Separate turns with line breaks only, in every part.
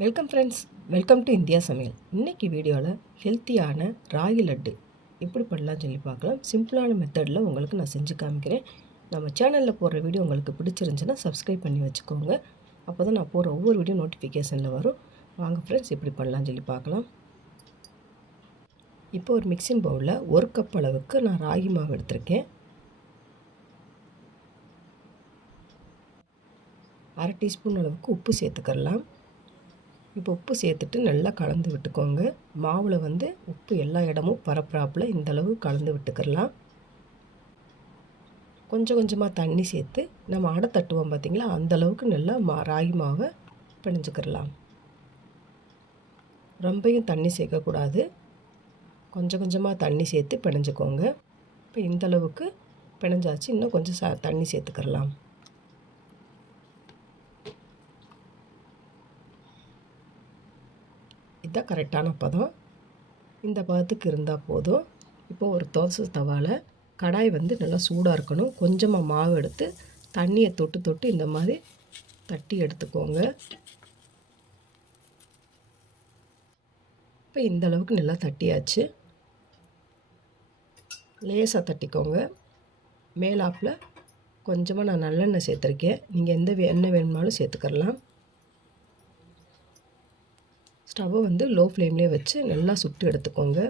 Welcome friends welcome to India சமையல் இன்றைக்கி வீடியோவில் ஹெல்த்தியான ராகி லட்டு. எப்படி பண்ணலாம்னு சொல்லி பார்க்கலாம். சிம்பிளான மெத்தடில் உங்களுக்கு நான் செஞ்சு காமிக்கிறேன். நம்ம சேனலில் போடுற வீடியோ உங்களுக்கு பிடிச்சிருந்துச்சுன்னா சப்ஸ்கிரைப் பண்ணி வச்சுக்கோங்க. அப்போ தான் நான் போகிற ஒவ்வொரு வீடியோ நோட்டிஃபிகேஷனில் வரும். வாங்க ஃப்ரெண்ட்ஸ் எப்படி பண்ணலாம்னு சொல்லி பார்க்கலாம். இப்போ ஒரு மிக்சிங் பவுலில் ஒரு கப் அளவுக்கு நான் ராகி மாவு எடுத்திருக்கேன். அரை டீஸ்பூன் அளவுக்கு உப்பு சேர்த்துக்கலாம். இப்போ உப்பு சேர்த்துட்டு நல்லா கலந்து விட்டுக்கோங்க. மாவில் வந்து உப்பு எல்லா இடமும் பரப்புறாப்பில் இந்தளவு கலந்து விட்டுக்கிறலாம். கொஞ்சம் கொஞ்சமாக தண்ணி சேர்த்து நம்ம அடை தட்டுவோம் பார்த்திங்களா அந்தளவுக்கு நல்லா மா ராகி மாவை பிணைஞ்சிக்கிறலாம். ரொம்பையும் தண்ணி சேர்க்கக்கூடாது. கொஞ்சம் கொஞ்சமாக தண்ணி சேர்த்து பிணைஞ்சிக்கோங்க. இப்போ இந்தளவுக்கு பிணைஞ்சாச்சு. இன்னும் கொஞ்சம் ச தண்ணி சேர்த்துக்கிறலாம். இதுதான் கரெக்டான பதம். இந்த பதத்துக்கு இருந்தால் போதும். இப்போது ஒரு தோசை தவாவில் கடாய் வந்து நல்லா சூடாக இருக்கணும். கொஞ்சமாக மாவு எடுத்து தண்ணியை தொட்டு தொட்டு இந்த மாதிரி தட்டி எடுத்துக்கோங்க. இப்போ இந்த அளவுக்கு நல்லா தட்டியாச்சு. லேசாக தட்டிக்கோங்க. மேலாப்பில் கொஞ்சமாக நான் நல்லெண்ணெய் சேர்த்துருக்கேன். நீங்கள் எந்த எண்ணெய் வேணுமாலும் சேர்த்துக்கலாம் ஸ்டவ்வை வந்து லோ ஃப்ளேம்லேயே வச்சு நல்லா சுட்டு எடுத்துக்கோங்க.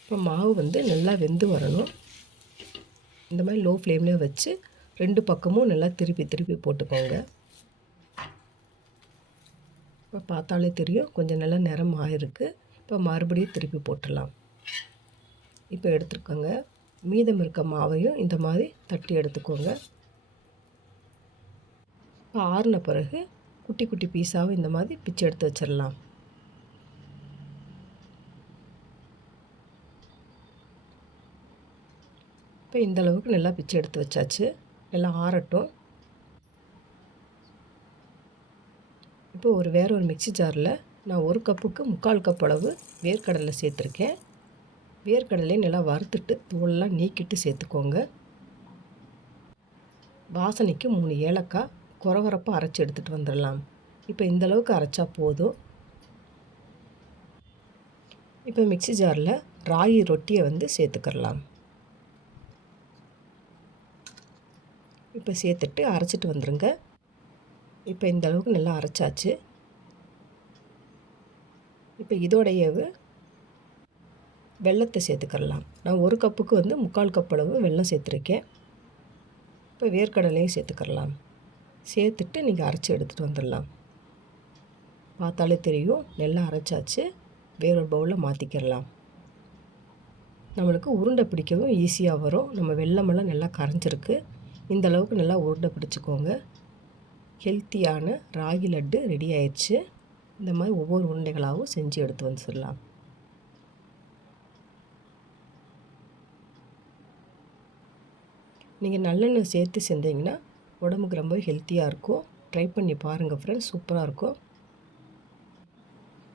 இப்போ மாவு வந்து நல்லா வெந்து வரணும். இந்த மாதிரி லோ ஃப்ளேம்லேயே வச்சு ரெண்டு பக்கமும் நல்லா திருப்பி திருப்பி போட்டுக்கோங்க. இப்போ பார்த்தாலே தெரியும் கொஞ்சம் நல்லா நிறம் ஆயிருக்கு இப்போ மறுபடியும் திருப்பி போட்டுடலாம். இப்போ எடுத்துருக்கோங்க. மீதம் இருக்க மாவையும் இந்த மாதிரி தட்டி எடுத்துக்கோங்க. இப்போ ஆறின பிறகு குட்டி குட்டி பீஸாகவும் இந்த மாதிரி பிச்சு எடுத்து வச்சிடலாம். இப்போ இந்த அளவுக்கு நல்லா பிச்சு எடுத்து வச்சாச்சு. நல்லா ஆறட்டும். இப்போ ஒரு வேற ஒரு மிக்சி ஜாரில் நான் ஒரு கப்புக்கு முக்கால் கப் அளவு வேர்க்கடலை சேர்த்துருக்கேன். வேர்க்கடலையும் நல்லா வறுத்துட்டு தோலெலாம் நீக்கிட்டு சேர்த்துக்கோங்க. வாசனைக்கு மூணு ஏலக்காய் குறவரப்பாக அரைச்சி எடுத்துகிட்டு வந்துடலாம் இப்போ இந்தளவுக்கு அரைச்சா போதும். இப்போ மிக்சி ஜாரில் ராகி ரொட்டியை வந்து சேர்த்துக்கிறலாம். இப்போ சேர்த்துட்டு அரைச்சிட்டு வந்துடுங்க இப்போ இந்த அளவுக்கு நல்லா அரைச்சாச்சு. இப்போ இதோடையவு வெள்ளத்தை சேர்த்துக்கிறலாம். நான் ஒரு கப்புக்கு வந்து முக்கால் கப் அளவு வெள்ளம் சேர்த்துருக்கேன். இப்போ வேர்க்கடலையும் சேர்த்துக்கிறலாம். சேர்த்துட்டு நீங்கள் அரைச்சி எடுத்துகிட்டு வந்துடலாம். பார்த்தாலே தெரியும். நல்லா அரைச்சாச்சு. வேறொரு பவுலில் மாற்றிக்கிடலாம் நம்மளுக்கு உருண்டை பிடிக்கவும் ஈஸியாக வரும். நம்ம வெள்ளமெல்லாம் நல்லா கரைஞ்சிருக்கு. இந்த அளவுக்கு நல்லா உருண்டை பிடிச்சிக்கோங்க. ஹெல்த்தியான ராகி லட்டு ரெடி ஆயிடுச்சு. இந்த மாதிரி ஒவ்வொரு உருண்டைகளாகவும் செஞ்சு எடுத்து வந்துடலாம். நீங்கள் நல்லெண்ணெய் சேர்த்து செஞ்சீங்கன்னா உடம்புக்கு ரொம்ப ஹெல்த்தியாக இருக்கும் ட்ரை பண்ணி பாருங்கள் ஃப்ரெண்ட்ஸ் சூப்பராக இருக்கும்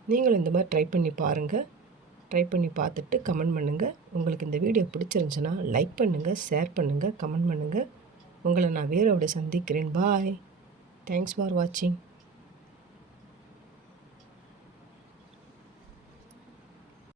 நீங்களும் இந்த மாதிரி ட்ரை பண்ணி பாருங்கள் ட்ரை பண்ணி பார்த்துட்டு கமெண்ட் பண்ணுங்கள் உங்களுக்கு இந்த வீடியோ பிடிச்சிருந்துச்சுன்னா லைக் பண்ணுங்கள் ஷேர் பண்ணுங்கள் கமெண்ட் பண்ணுங்கள் உங்களை நான் வேறோட சந்திக்கிறேன். பாய் தேங்க்ஸ் ஃபார் வாட்சிங்